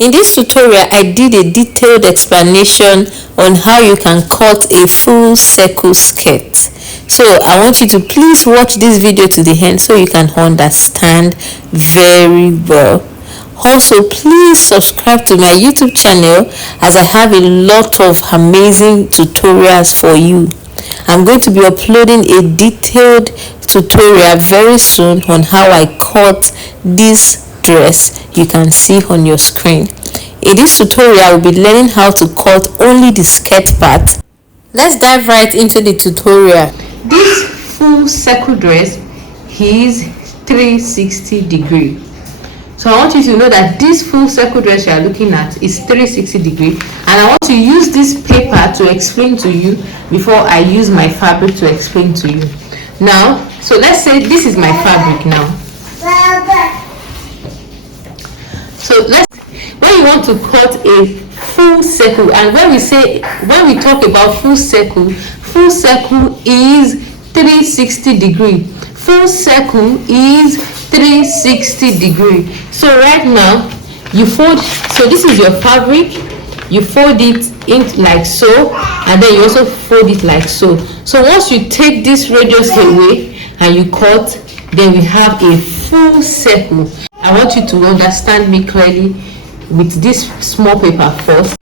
In this tutorial, I did a detailed explanation on how you can cut a full circle skirt. So I want you to please watch this video to the end so you can understand very well. Also, please subscribe to my YouTube channel as I have a lot of amazing tutorials for you. I'm going to be uploading a detailed tutorial very soon on how I cut this dress you can see on your screen. In this tutorial, I will be learning how to cut only the skirt part. Let's dive right into the tutorial. This full circle dress is 360 degree. So I want you to know that this full circle dress you are looking at is 360 degree, and I want to use this paper to explain to you before I use my fabric to explain to you. Now, so let's say this is my fabric now. So when you want to cut a full circle, and when we talk about full circle is 360 degree. Full circle is 360 degree. So right now you fold, so this is your fabric, you fold it in like so, and then you also fold it like so. So once you take this radius away and you cut, then we have a full circle. I want you to understand me clearly with this small paper first.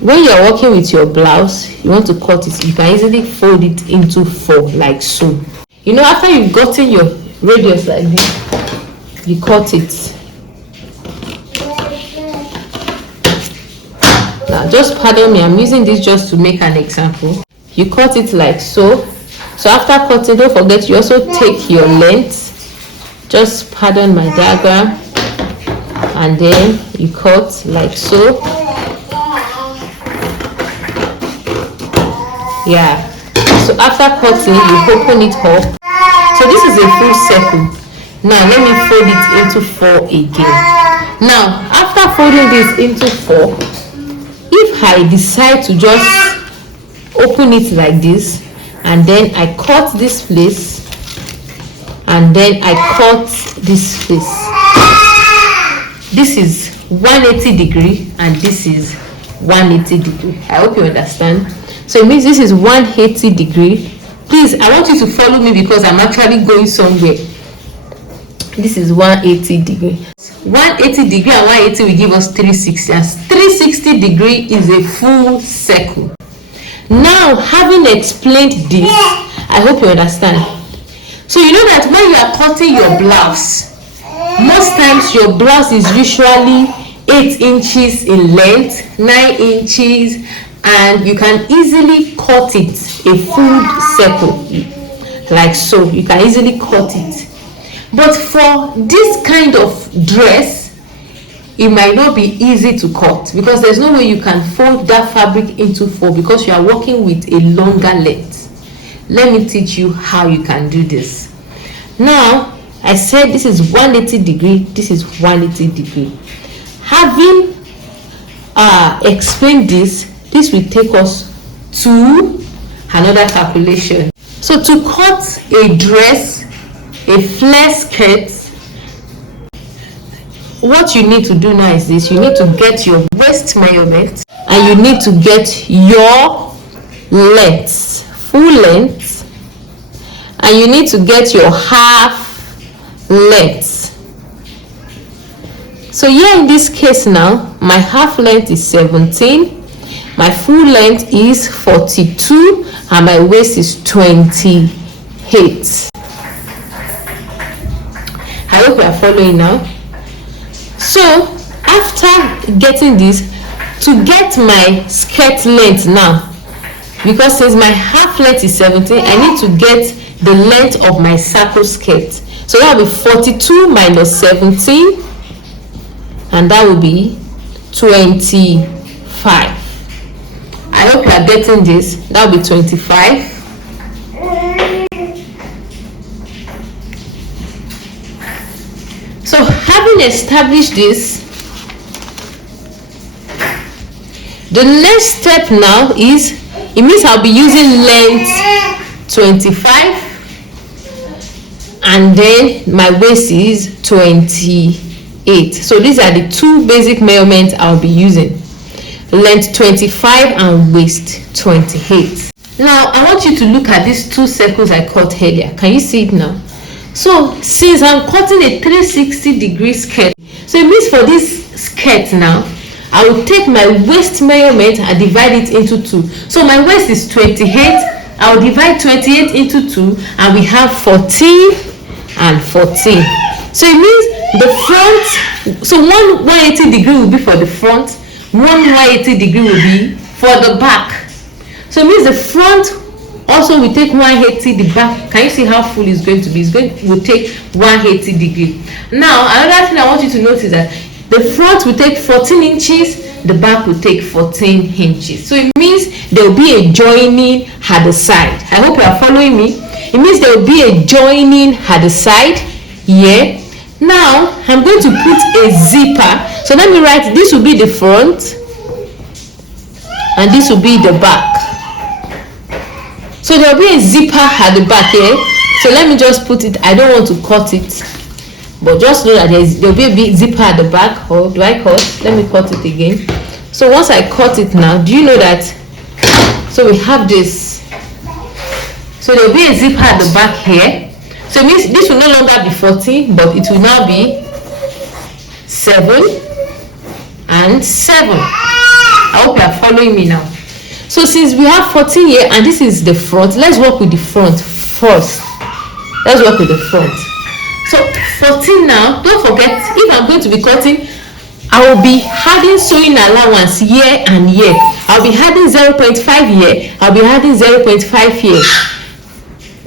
When you are working with your blouse, you want to cut it, you can easily fold it into 4 like so. You know, after you've gotten your radius like this, you cut it. Now just pardon me, I'm using this just to make an example. You cut it like so. So after cutting, don't forget you also take your length. Just pardon my diagram, and then you cut like so. Yeah, so after cutting, you open it up. So this is a full circle. Now let me fold it into 4 again. Now after folding this into 4, if I decide to just open it like this, and then I cut this place, and then I cut this place, this is 180 degree and this is 180 degree. I hope you understand. So it means this is 180 degree. Please, I want you to follow me because I'm actually going somewhere. This is 180 degree. 180 degree and 180 will give us 360. And 360 degree is a full circle. Now, having explained this, I hope you understand. So you know that when you are cutting your blouse, most times your blouse is usually 8 inches in length, 9 inches, and you can easily cut it a full circle like so. You can easily cut it. But for this kind of dress, it might not be easy to cut because there's no way you can fold that fabric into 4 because you are working with a longer length. Let me teach you how you can do this. Now, I said this is 180 degree, this is 180 degree. Having explained this will take us to another calculation. So to cut a dress, a flare skirt, what you need to do now is this: you need to get your waist measurement and you need to get your length, full length, and you need to get your half length. So here in this case now, my half length is 17, my full length is 42, and my waist is 28. I hope you are following now. So after getting this, to get my skirt length now, because since my half length is 17, I need to get the length of my circle skirt. So that will be 42 minus 17, and that will be 25. I hope you are getting this. That will be 25. So having established this, the next step now is, it means I'll be using length 25 and then my waist is 28. 8. So these are the two basic measurements I'll be using. Length 25 and waist 28. Now I want you to look at these two circles I cut earlier. Can you see it now? So since I'm cutting a 360-degree skirt, so it means for this skirt now, I will take my waist measurement and divide it into 2. So my waist is 28. I will divide 28 into 2, and we have 14 and 14. So it means the front, so one 180 degree will be for the front, one 180 degree will be for the back. So it means the front also will take 180, the back, can you see how full it's going to be? Will take 180 degree. Now another thing I want you to notice is that the front will take 14 inches, the back will take 14 inches. So it means there will be a joining at the side. I hope you are following me. It means there will be a joining at the side here. Now I'm going to put a zipper. So let me write, this will be the front and this will be the back. So there will be a zipper at the back here. So let me just put it, I don't want to cut it, but just know that there will be a big zipper at the back. Or do I cut? Let me cut it again. So once I cut it now, do you know that, so we have this, so there will be a zipper at the back here. So it means this will no longer be 14, but it will now be 7 and 7. I hope you are following me now. So since we have 14 here and this is the front, let's work with the front first. Let's work with the front. So 14 now, don't forget, if I'm going to be cutting, I will be adding sewing allowance here and here. I'll be adding 0.5 here, I'll be adding 0.5 here,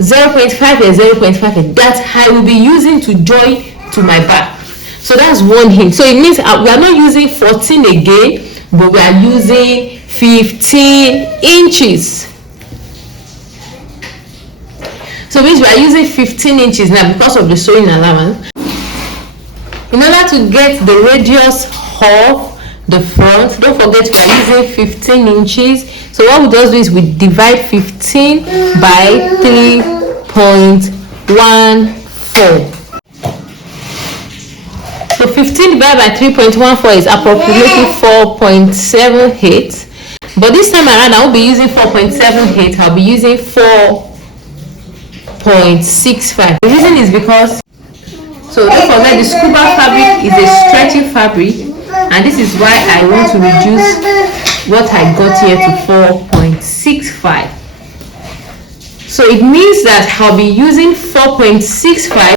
0.5 here, 0.5 here. That I will be using to join to my back. So that's one hint. So it means we are not using 14 again, but we are using 15 inches. So it means we are using 15 inches now because of the sewing allowance. In order to get the radius of the front, don't forget we are using 15 inches. So what we just do is we divide 15 by 3.14. So 15 divided by 3.14 is approximately 4.78. But this time around, I won't be using 4.78. I'll be using 4.65. The reason is because, so don't forget, the scuba fabric is a stretchy fabric, and this is why I want to reduce what I got here to 4.65. So it means that I'll be using 4.65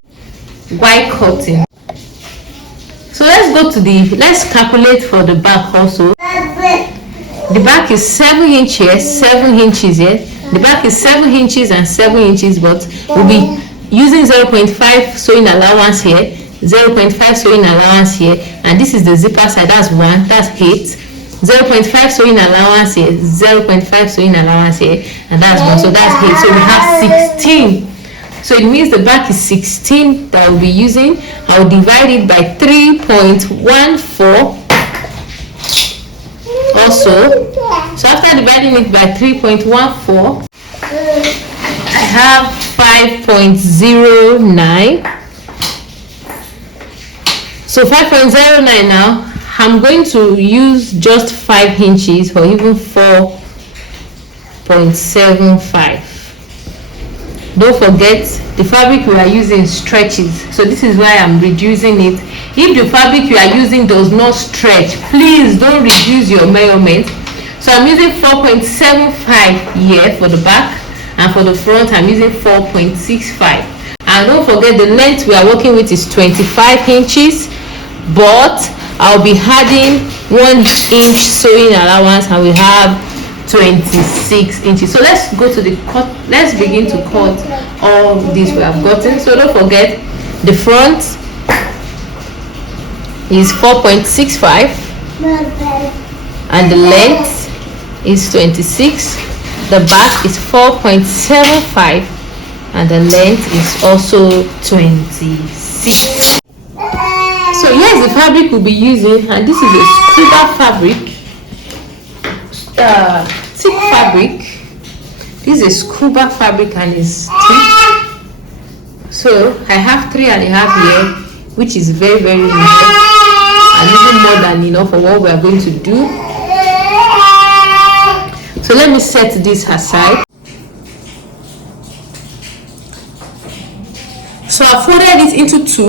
while cutting. So let's calculate for the back also. The back is 7 inches, 7 inches here. The back is 7 inches and 7 inches, but we'll be using 0.5 sewing allowance here, 0.5 sewing allowance here, and this is the zipper side, that's 1, that's 8. 0.5 sewing allowance here, 0.5 sewing allowance here, and that's 1, so that's 8. So we have 16. So it means the back is 16 that we'll be using. I'll divide it by 3.14 also. So after dividing it by 3.14, I have 5.09. So 5.09 now, I'm going to use just 5 inches or even 4.75. Don't forget, the fabric we are using stretches, so this is why I'm reducing it. If the fabric you are using does not stretch, please don't reduce your measurement. So I'm using 4.75 here for the back, and for the front I'm using 4.65. And don't forget, the length we are working with is 25 inches, but I'll be adding 1 inch sewing allowance, and we have 26 inches. So let's go to the cut. Let's begin to cut all these we have gotten. So don't forget, the front is 4.65 and the length is 26. The back is 4.75 and the length is also 26. So here's the fabric we'll be using, and this is a scuba fabric, thick fabric. This is a scuba fabric and it's thick. So I have 3.5 here, which is very, very enough, and even more than enough for what we are going to do. So let me set this aside. So I folded it into two.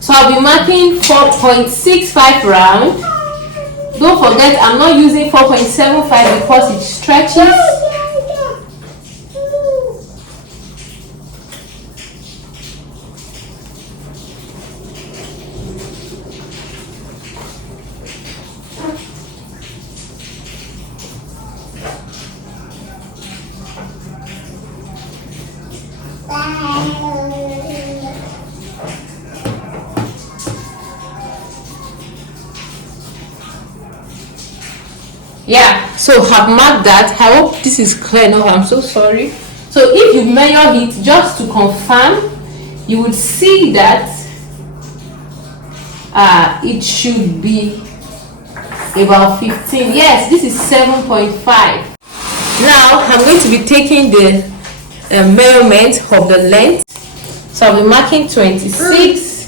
So I'll be marking 4.65 round. Don't forget, I'm not using 4.75 because it stretches. Yeah, so I've marked that. I hope this is clear enough. I'm so sorry. So if you measure it just to confirm, you would see that it should be about 15. Yes, this is 7.5. Now I'm going to be taking the measurement of the length. So I'll be marking 26.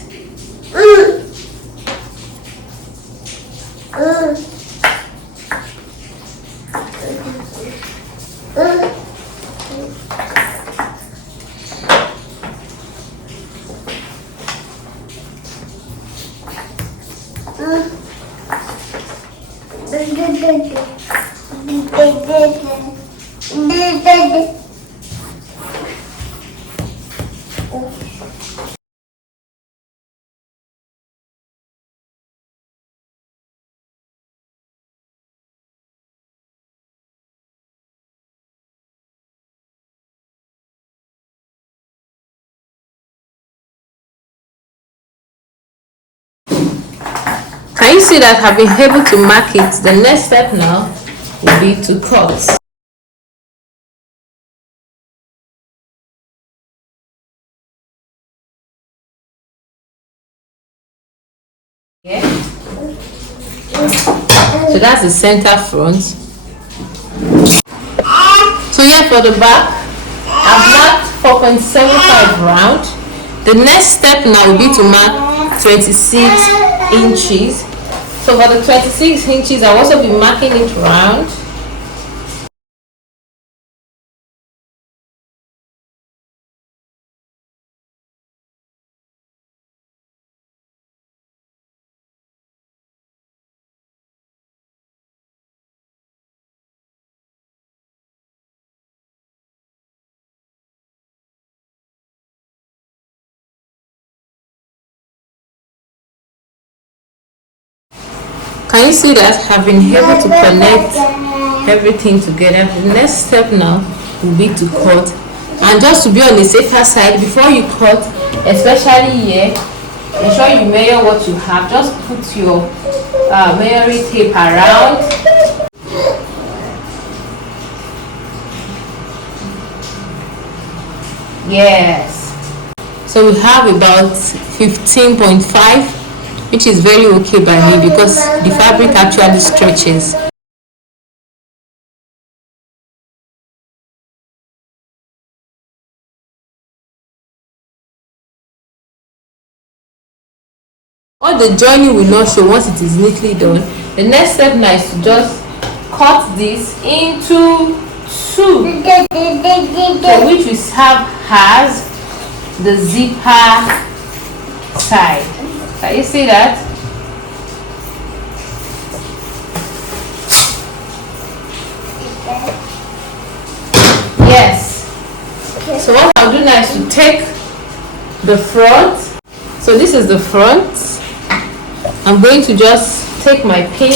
Can you see that I've been able to mark it? The next step now will be to cut. Yeah. So that's the center front. So here for the back, I've marked 4.75 round. The next step now will be to mark 26 inches. So for the 26 inches, I'll also be marking it round. Can you see that I've been able to connect everything together? The next step now will be to cut. And just to be on the safer side, before you cut, especially here, ensure you measure what you have. Just put your measuring tape around. Yes. So we have about 15.5. which is very okay by me because the fabric actually stretches. All the joining will not show once it is neatly done. The next step now is to just cut this into two, so which we have has the zipper side. Can you see that? Yes. So what I'll do now is to take the front. So this is the front. I'm going to just take my pin.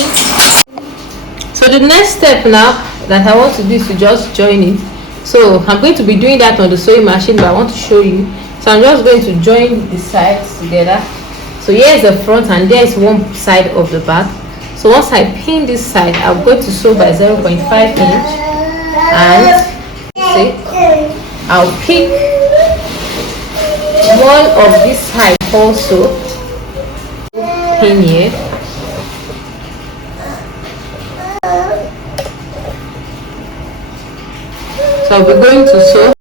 So the next step now that I want to do is to just join it. So I'm going to be doing that on the sewing machine, but I want to show you. So I'm just going to join the sides together. So here is the front and there is one side of the back. So once I pin this side, I'm going to sew by 0.5 inch, and see, I'll pick one of this side also, pin here. So I'll be going to sew.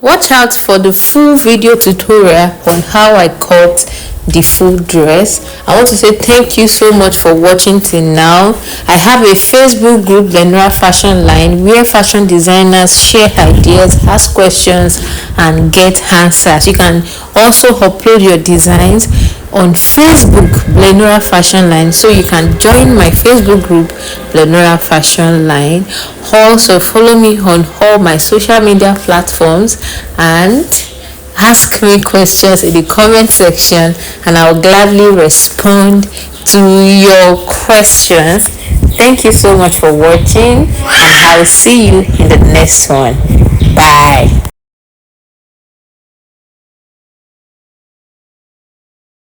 Watch out for the full video tutorial on how I cut the full dress. I want to say thank you so much for watching till now. I have a Facebook group, Lenora Fashion Line, where fashion designers share ideas, ask questions and get answers. You can also upload your designs on Facebook, Lenora Fashion Line, so you can join my Facebook group, Lenora Fashion Line. Also follow me on all my social media platforms and ask me questions in the comment section, and I'll gladly respond to your questions. Thank you so much for watching, and I'll see you in the next one. Bye.